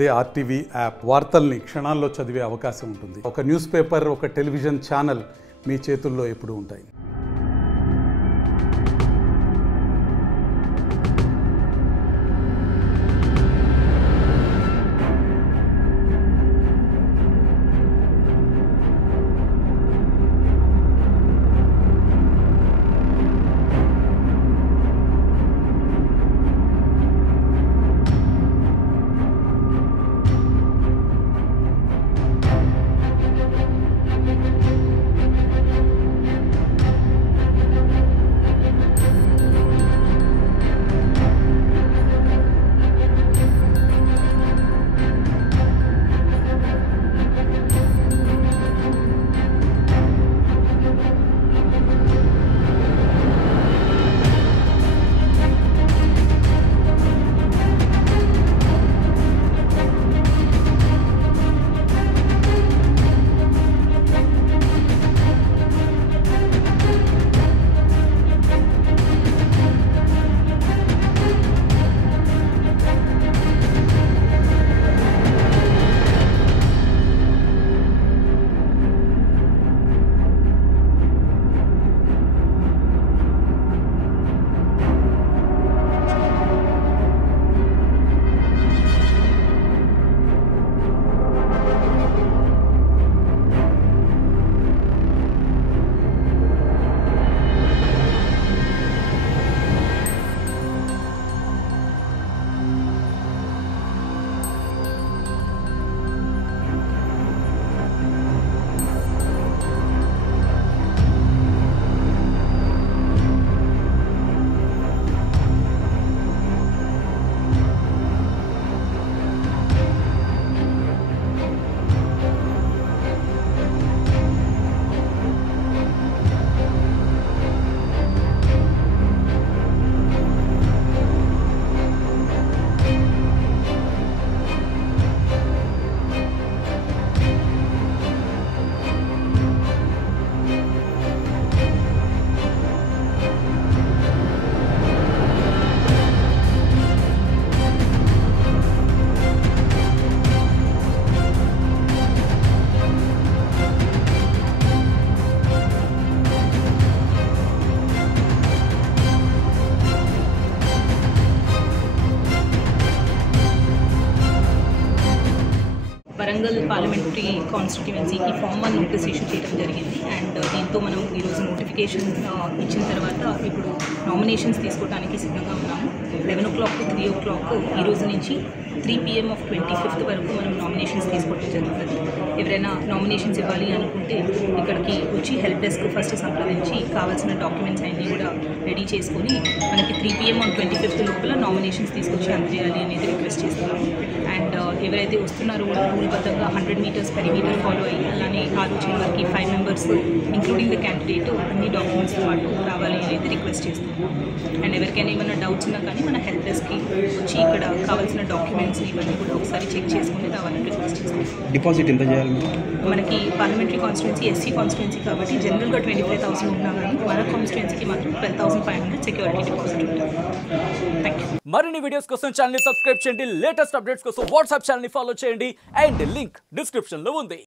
అదే RTV app వార్తల్ని క్షణాల్లో చదివే అవకాశం ఉంటుంది. ఒక న్యూస్ పేపర్, ఒక టెలివిజన్ ఛానల్ మీ చేతుల్లో ఎప్పుడూ ఉంటాయి. వరంగల్ పార్లమెంటరీ కాన్స్టిట్యుయెన్సీకి ఫామ్ 1 నోటీస్ ఇష్యూ చేయడం జరిగింది. అండ్ దీంతో మనం ఈరోజు నోటిఫికేషన్ ఇచ్చిన తర్వాత ఇప్పుడు నామినేషన్స్ తీసుకోవడానికి సిద్ధంగా ఉన్నాము. 11 o'clock to 3 o'clock ఈ రోజు నుంచి 3 PM of 25th వరకు మనం నామినేషన్స్ తీసుకోవడం జరుగుతుంది. ఎవరైనా నామినేషన్స్ ఇవ్వాలి అనుకుంటే ఇక్కడికి వచ్చి హెల్ప్ డెస్క్ ఫస్ట్ సంప్రదించి కావాల్సిన డాక్యుమెంట్స్ అన్నీ కూడా రెడీ చేసుకొని మనకి 3 PM on 25th లోపల నామినేషన్స్ తీసుకొచ్చి అందజేయాలి అనేది రిక్వెస్ట్ చేస్తున్నాము. అండ్ ఎవరైతే వస్తున్నారో కూడా రూల్బద్ధంగా 100 meters పెరిమీటర్ ఫాలో అయ్యి అలానే ఆలోచన వరకు 5 members ఇంక్లూడింగ్ ద క్యాండిడేట్ అన్ని డాక్యుమెంట్స్తో పాటు రావాలి అనేది రిక్వెస్ట్ చేస్తున్నాము. అండ్ ఎవరికైనా ఏమైనా డౌట్స్ ఉన్నా కానీ మన హెల్ప్ డెస్క్కి వచ్చి ఇక్కడ కావాల్సిన డాక్యుమెంట్స్ ఇవన్నీ కూడా ఒకసారి చెక్ చేసుకుని రావాలని రిక్వెస్ట్ చేస్తున్నాం. డిపాజిట్ ఎంత చేయాలి? మనకి పార్లమెంటరీ కాన్స్టిట్యుయెన్సీ ఎస్సీ కాన్స్టిట్యుయెన్సీ కాబట్టి జనరల్గా 25,000 ఉన్నా కానీ మన కాన్స్టిట్యుయెన్సీకి మాత్రం 12,500 సెక్యూరిటీ డిపాజిట్ ఉంటుంది. Thank you. మరిన్ని వీడియోస్ కోసం ఛానల్ ని సబ్స్క్రైబ్ చేయండి. లేటెస్ట్ అప్డేట్స్ కోసం వాట్సాప్ ఛానల్ ని ఫాలో చేయండి. అండ్ లింక్ డిస్క్రిప్షన్ లో ఉంది.